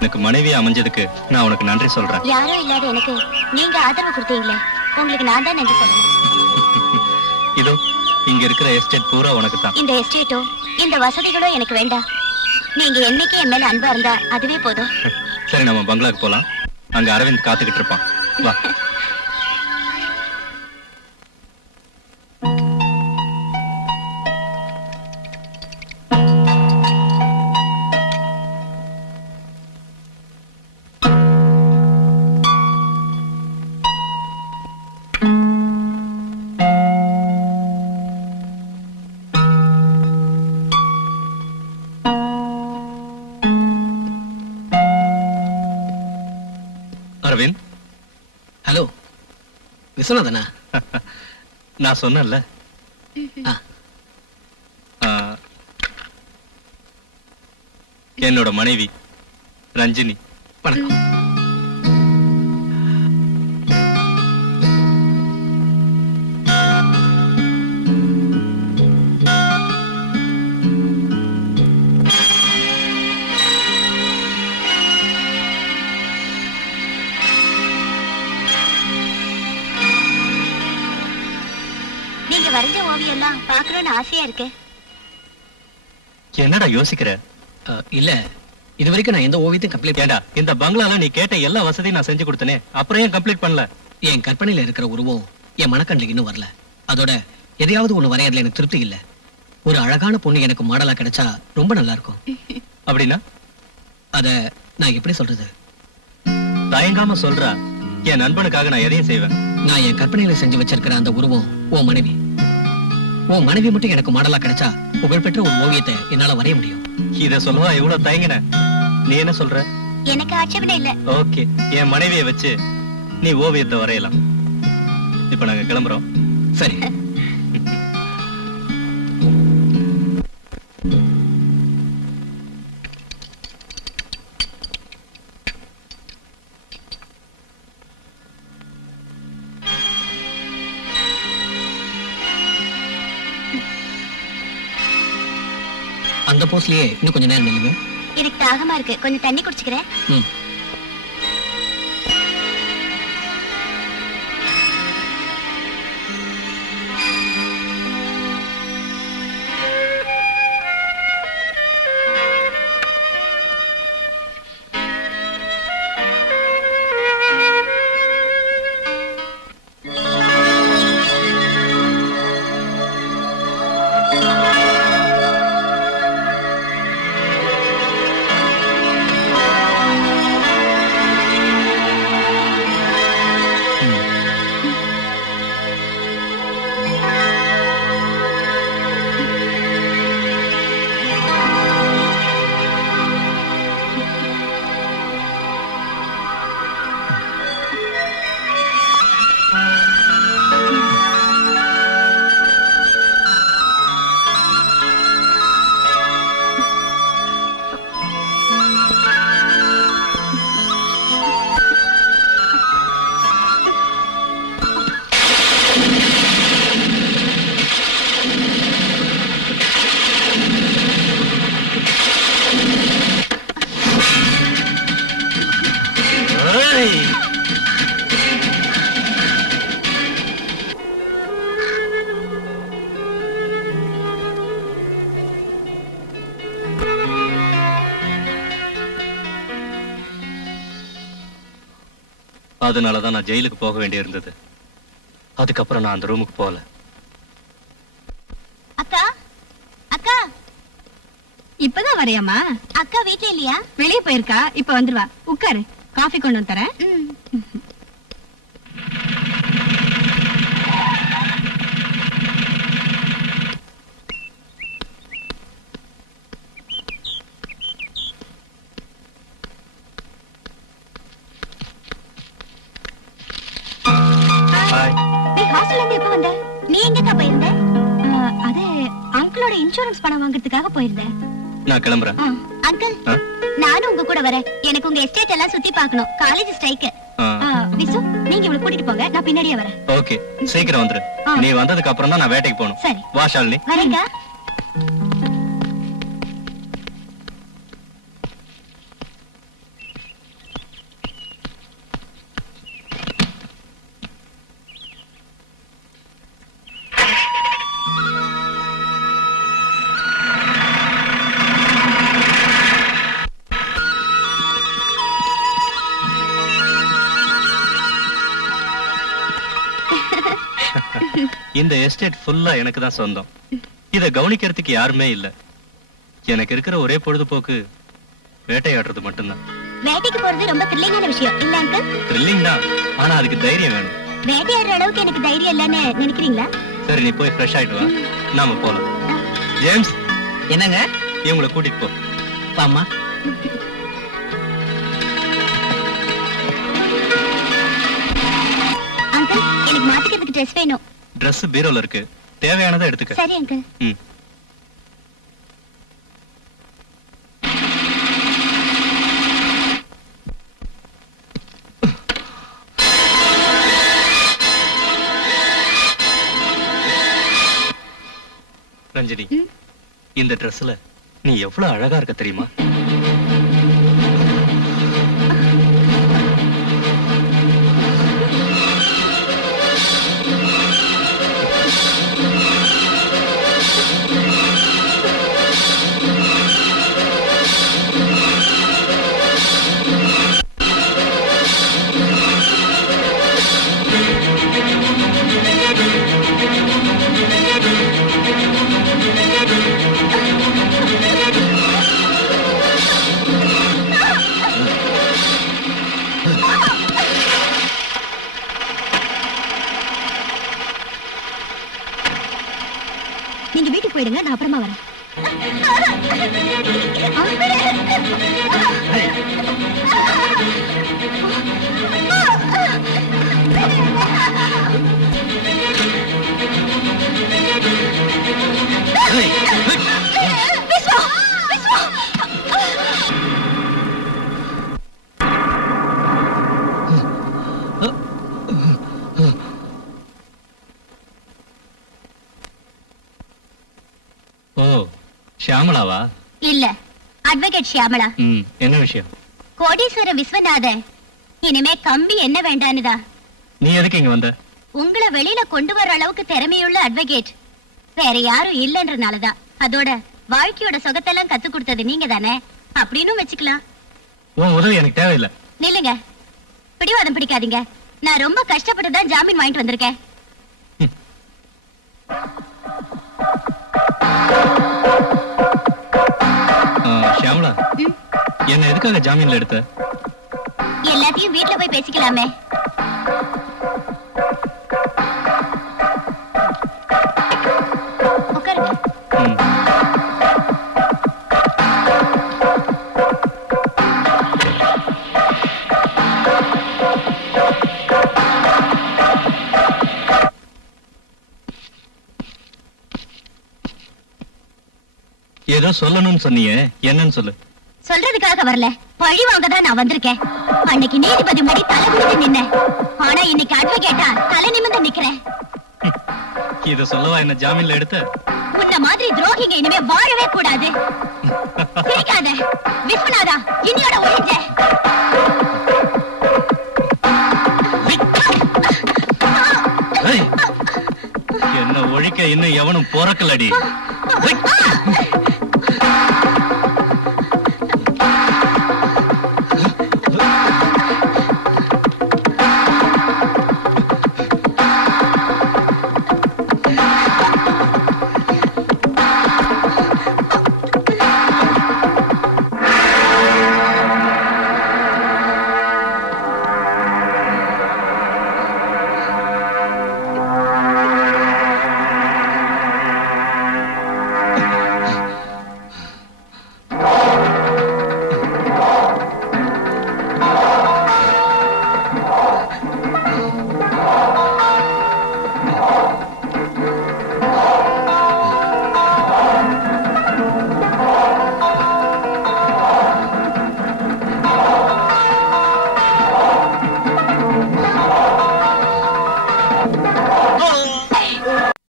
எனக்கு மனைவி அமைஞ்சதுக்கு நான் உனக்கு நன்றி சொல்றேன். யாரும் இல்லாத எனக்கு நீங்க ஆதரவு கொடுத்தீங்களே, உங்களுக்கு நான் தான் நன்றி சொல்லணும். இதோ இங்க இருக்கிற எஸ்டேட் பூரா உனக்கு தான். இந்த எஸ்டேட்டோ இந்த வசதிகளோ எனக்கு வேண்டாம். நீங்க என்னைக்கு என் மேல அன்பா இருந்தா அதுவே போதும். சரி, நம்ம பங்களாக்கு போலாம். அங்க அரவிந்த் காத்துக்கிட்டு இருப்பான். வா. அரவிந்த். ஹலோ, விஸ்வநாதனா? நான் சொன்னேன்ல, என்னோட மனைவி ரஞ்சினி. வணக்கம். நீங்க வரைஞ்ச ஓவியம் எல்லாம் பாக்கணும்னு ஆசையா இருக்கு. என்னடா யோசிக்கிற? இல்ல, இது வரைக்கும் நான் எந்த ஓவியத்தையும் கம்ப்ளீட். ஏண்டா, இந்த பங்களால நீ கேட்ட எல்லா வசதியும் நான் செஞ்சு கொடுத்தனே, அப்புறம் ஏன் கம்ப்ளீட் பண்ணல? என் கற்பனையில இருக்கிற உருவம் என் மனக்கண்ணுக்கு இன்னும் வரல. அதோட எதையாவது ஒண்ணு வரையறதுல எனக்கு திருப்தி இல்ல. ஒரு அழகான பொண்ணு எனக்கு மாடலா கிடைச்சா ரொம்ப நல்லா இருக்கும். அப்படின்னா அத நான் எப்படி சொல்றது? தயங்காம சொல்றா. என் நண்பனுக்காக நான் எதையும் செய்வேன். நான் என் கற்பனையில செஞ்சு வச்சிருக்கிற அந்த உருவம் உன் மனைவி. உன் மனைவி மட்டும் எனக்கு மாடலா கிடைச்சா புகழ்பெற்ற ஒரு ஓவியத்தை என்னால வரைய முடியும். இத சொல்லவா இவ்வளவு தயங்கின? நீ என்ன சொல்ற? எனக்கு ஆட்சேபனை இல்ல. ஓகே, என் மனைவியை வச்சு நீ ஓவியத்தை வரையலாம். இப்ப நாங்க கிளம்புறோம். சரி. அந்த போஸ்ட்லயே இன்னும் கொஞ்ச நேரம் நில்லுங்க. எனக்கு தாகமா இருக்கு, கொஞ்சம் தண்ணி குடிச்சுக்கிறேன். அதனாலதான் நான் ஜெயிலுக்கு போக வேண்டியிருந்தது. அதுக்கப்புறம் நான் அந்த ரூமுக்கு போகல. அக்கா, அக்கா, இப்பதான் வரையாமா? அக்கா வீட்ல இல்லையா? வெளியே போயிருக்கா, இப்ப வந்துருவா. உட்காரு, காஃபி கொண்டு வந்து தரேன். நீ எங்கக்கா போயிருந்த? அது அங்கிளோட இன்சூரன்ஸ் பணம் வாங்குறதுக்காக போயிருந்தேன். நான் கிளம்புறேன். அங்கிள், நானும் உங்க கூட வரேன். எனக்கு உங்க எஸ்டேட் எல்லாம் சுத்தி பார்க்கணும். College strike. விசு, நீங்க இவளை கூட்டிட்டு போங்க, நான் பின்னாடியே வரேன். ஓகே, சீக்கிரம் வந்துரு. நீ வந்ததுக்கு அப்புறம் தான் நான் வேட்டைக்கு போகணும். சரி, வா ஷாலினி. வரேங்க. இந்த எஸ்டேட் ஃபுல்லா எனக்கு தான் சொந்தம். இத கவனிக்கிறதுக்கு யாருமே இல்ல. எனக்கு இருக்கிற ஒரே பொழுதுபோக்கு வேட்டையாடுறது மட்டும்தான். வேட்டைக்கு போறது ரொம்ப த்ரில்லிங்கான விஷயம் இல்ல அங்கிள்? த்ரில்லிங் தான், ஆனா அதுக்கு தைரியம் வேணும். வேட்டையாடுற அளவுக்கு எனக்கு தைரியம் இல்லன்னு நினைக்கிறீங்களா? சரி, நீ போய் ஃப்ரெஷ் ஆயிட்டு வா, நாம போலாம். ஜேம்ஸ், என்னங்க? இவங்களை கூட்டிட்டு போ. வாம்மா. அங்கிள், எனக்கு மாத்திக்கிறதுக்கு ட்ரெஸ் வேணும். Dress பீரோல இருக்கு, தேவையானதை எடுத்துக்க. சரி அங்கிள். ரஞ்சினி, இந்த Dressல நீ எவ்வளவு அழகா இருக்க தெரியுமா? நீங்க வீட்டுக்கு போயிடுங்க, நான் அப்புறமா வரேன். ஓ, ஷியாமளாவா? இல்ல, அட்வொகேட் ஷியாமளா. என்ன விஷயம்? கோடீஸ்வர விஸ்வநாதன் இனிமே கம்பி என்ன வேண்டானுதா. நீ எதுக்கு இங்க வந்த? உங்களை வெளியில கொண்டு வர அளவுக்கு திறமையுள்ள அட்வொகேட் வேற யாரும் இல்லன்றனாலதான். அதோட வாழ்க்கையோட சொகத்தெல்லாம் கத்து கொடுத்தது நீங்க தானே, அப்படின்னு வச்சுக்கலாம். உன் உதவி எனக்கு தேவையில்லை. நில்லுங்க, பிடிவாதம் பிடிக்காதீங்க. நான் ரொம்ப கஷ்டப்பட்டு தான் ஜாமீன் வாங்கிட்டு வந்திருக்கேன். ஷியாமளா, என்ன எதுக்காக ஜாமீன்ல எடுத்த? எல்லாத்தையும் வீட்டுல போய் பேசிக்கலாமே. உட்காருங்க. ஏதோ சொல்லணும்னு சொன்னீங்க, என்னன்னு சொல்லு. சொல்றதுக்காக வரல, பழி வாங்க தான் நான் வந்திருக்கேன். அன்னைக்கு நீதிபதி முன்னாடி தலை குனிந்து நின்னேன். ஆனா இன்னைக்கு அட்வொகேட்டா தலை நிமிர்ந்து நிக்கிறேன். இத சொல்லவா என்ன ஜாமீன்ல எடுத்த? உன்ன மாதிரி துரோகிங்க இனிமே வாழவே கூடாது. சிரிக்காத விஸ்வநாதா, இன்னியோட ஒழிஞ்ச. என்ன ஒழிக்க இன்னும் எவனும் பொறக்கலடி.